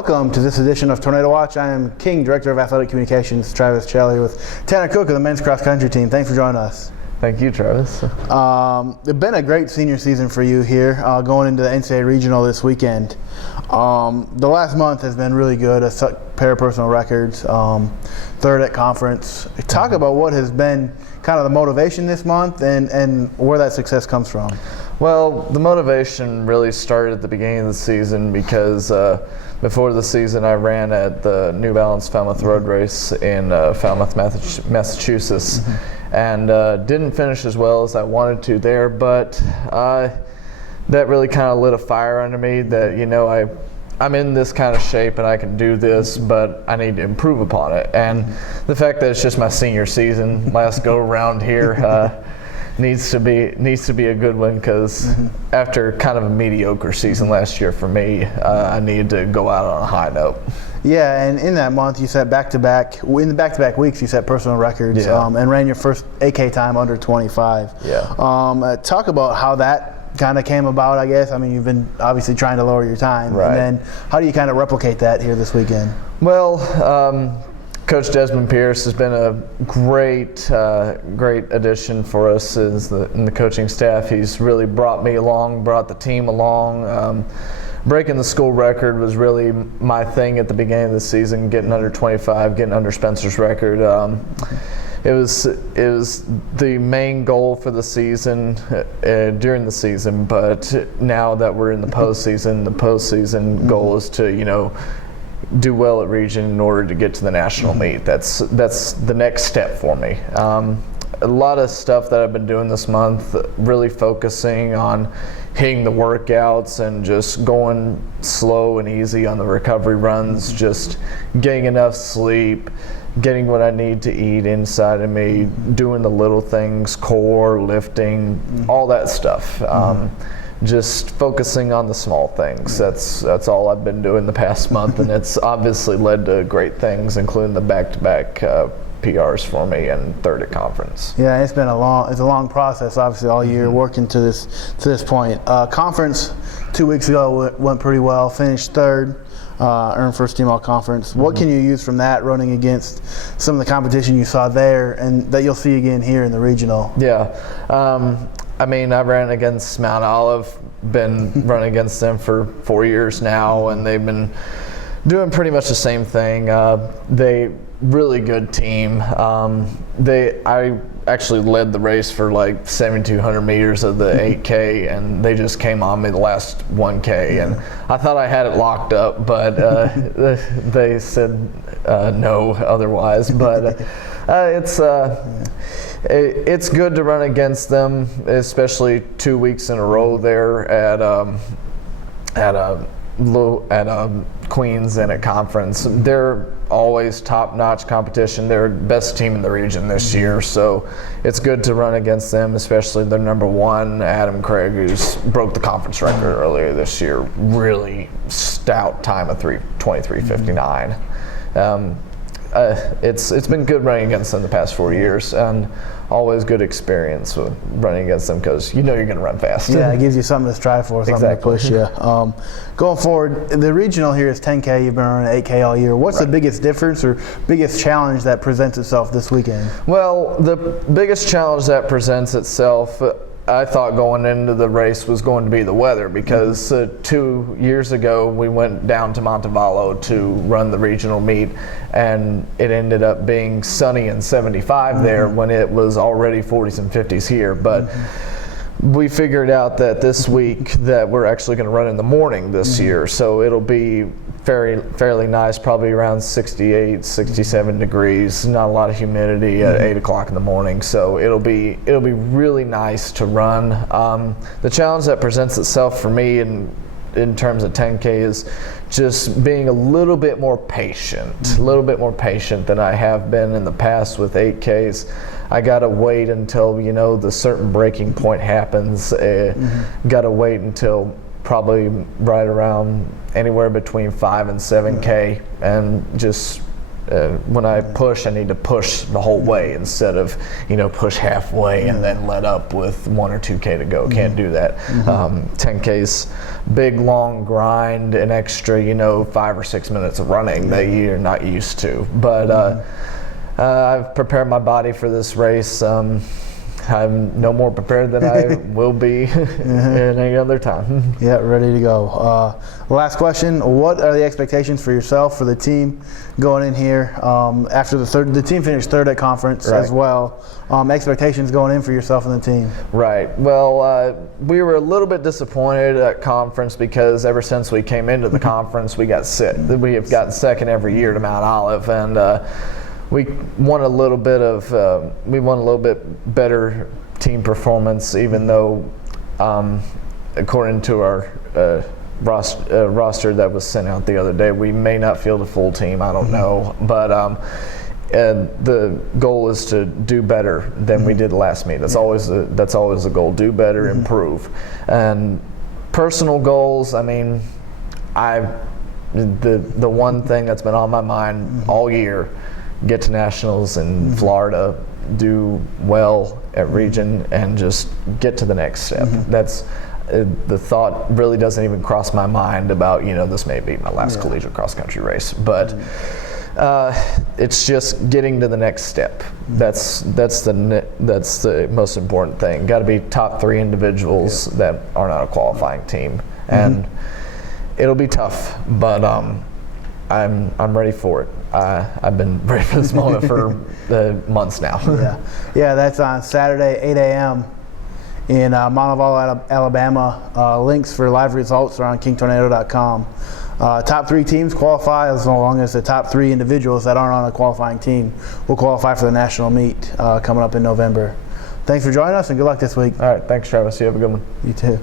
Welcome to this edition of Tornado Watch. I am King, Director of Athletic Communications, Travis Chell, here with Tanner Cook of the men's cross country team. Thanks for joining us. Thank you, Travis. It's been a great senior season for you here, going into the NCAA Regional this weekend. The last month has been really good, a pair of personal records, third at conference. Talk about what has been kind of the motivation this month and where that success comes from. Well, the motivation really started at the beginning of the season because before the season I ran at the New Balance Falmouth Road Race in Falmouth, Massachusetts, and didn't finish as well as I wanted to there, but that really kind of lit a fire under me that, you know, I'm in this kind of shape and I can do this, but I need to improve upon it. And the fact that it's just my senior season, last go around here, needs to be a good one because after kind of a mediocre season last year for me, I needed to go out on a high note. Yeah, and in that month you set in the back-to-back weeks you set personal records, and ran your first AK time under 25. Yeah. Talk about how that kind of came about, I guess. I mean, you've been obviously trying to lower your time, right. And then how do you kind of replicate that here this weekend? Well, Coach Desmond Pierce has been a great addition for us in the coaching staff. He's really brought the team along. Breaking the school record was really my thing at the beginning of the season, getting under 25, getting under Spencer's record. It was the main goal for the season, during the season, but now that we're in the postseason goal is to, you know, do well at region in order to get to the national meet. That's the next step for me. A lot of stuff that I've been doing this month, really focusing on hitting the workouts and just going slow and easy on the recovery runs, just getting enough sleep, getting what I need to eat inside of me, doing the little things, core, lifting, all that stuff. Just focusing on the small things. That's all I've been doing the past month, and it's obviously led to great things, including the back-to-back PRs for me and third at conference. Yeah, it's a long process, obviously, all year working to this point. Conference 2 weeks ago went pretty well. Finished third, earned first team all conference. What can you use from that running against some of the competition you saw there and that you'll see again here in the regional? Yeah. I mean, I ran against Mount Olive, been running against them for 4 years now, and they've been doing pretty much the same thing. They really good team. I actually led the race for like 7,200 meters of the 8K, and they just came on me the last 1K, and I thought I had it locked up, but they said no otherwise. But it's good to run against them, especially 2 weeks in a row there at Queens and at conference. They're always top-notch competition. They're the best team in the region this year, so it's good to run against them, especially their number one, Adam Craig, who's broke the conference record earlier this year. Really stout time of 23:59. It's been good running against them the past 4 years, and always good experience with running against them because you know you're going to run fast. Yeah, it gives you something to strive for, something to push you. Going forward, the regional here is 10K. You've been running 8K all year. What's the biggest difference or biggest challenge that presents itself this weekend? Well, the biggest challenge that presents itself, I thought going into the race was going to be the weather because 2 years ago we went down to Montevallo to run the regional meet, and it ended up being sunny and 75 there when it was already 40s and 50s here. But we figured out that this week that we're actually going to run in the morning this year, so it'll be fairly nice, probably around 68, 67 degrees, not a lot of humidity at 8 o'clock in the morning, so it'll be really nice to run. The challenge that presents itself for me in terms of 10K is just being a little bit more patient, than I have been in the past with 8Ks. I gotta wait until, you know, the certain breaking point happens. Gotta wait until probably right around anywhere between 5 and 7K, and just when I push, I need to push the whole way instead of, push halfway and then let up with 1 or 2K to go. Can't do that. 10K's big, long grind, an extra, 5 or 6 minutes of running that you're not used to. But I've prepared my body for this race. I'm no more prepared than I will be in any other time. Yeah, ready to go. Last question: what are the expectations for yourself, for the team, going in here after the team finished third at conference as well? Expectations going in for yourself and the team. Right. Well, we were a little bit disappointed at conference because ever since we came into the conference, we got sick. We have gotten second every year to Mount Olive, and we want a little bit better team performance, even though, according to our roster that was sent out the other day, we may not field a full team. I don't know, but the goal is to do better than we did last meet. That's always the goal. Do better, improve, and personal goals. I mean, the one thing that's been on my mind all year. Get to nationals in Florida, do well at region, and just get to the next step. That's the thought really doesn't even cross my mind about this may be my last collegiate cross country race, but it's just getting to the next step. That's the most important thing. Got to be top 3 individuals that are not a qualifying team, and it'll be tough, but I'm ready for it. I've been ready for this moment for months now. Yeah, that's on Saturday, 8 a.m. in Montevallo, Alabama. Links for live results are on kingtornado.com. Top 3 teams qualify as long as the top 3 individuals that aren't on a qualifying team will qualify for the national meet coming up in November. Thanks for joining us, and good luck this week. All right, thanks, Travis. You have a good one. You too.